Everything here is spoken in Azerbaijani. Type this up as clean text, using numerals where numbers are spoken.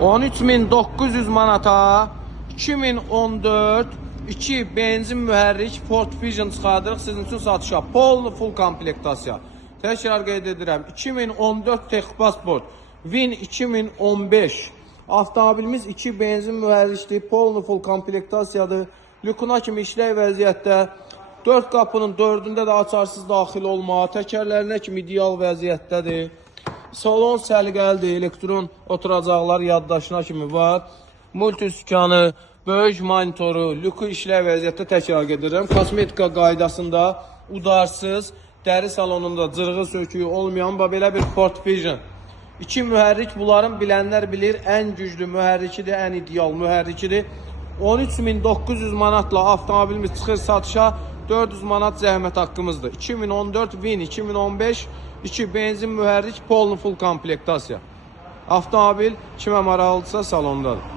13.900 manata 2014 2 benzin mühərrik Ford Fusion çıxardırıq sizin üçün satışa. Polnu full komplektasiya. Təkrar qeyd edirəm. 2014 Texpasport Win 2015 avtomobilimiz 2 benzin mühərrikdir. Polnu full komplektasiyadır. Lükuna kimi işlək vəziyyətdə. 4 qapının 4-ündə də açarsız daxil olma. Təkərlərinə kimi ideal vəziyyətdədir. Salon səliqəlidir. Elektron oturacaqlar yaddaşına kimi var. Multi sükanı, böyük monitoru, lükü işlək vəziyyətdə təkrar edirəm. Kosmetika qaydasında udarsız, dəri salonunda cırğı söküyü olmayan belə bir Ford Fusion. 2 mühərrik bunların bilənlər bilir ən güclü mühərrikidir, ən ideal mühərrikidir. 13.900 manatla avtomobilimiz çıxır satışa. 400 manat zəhmət haqqımızdır. 2014 Win 2015 2 benzin mühərrik Polnu full komplektasiya. Avtomobil kimə maraqlıdırsa salondadır.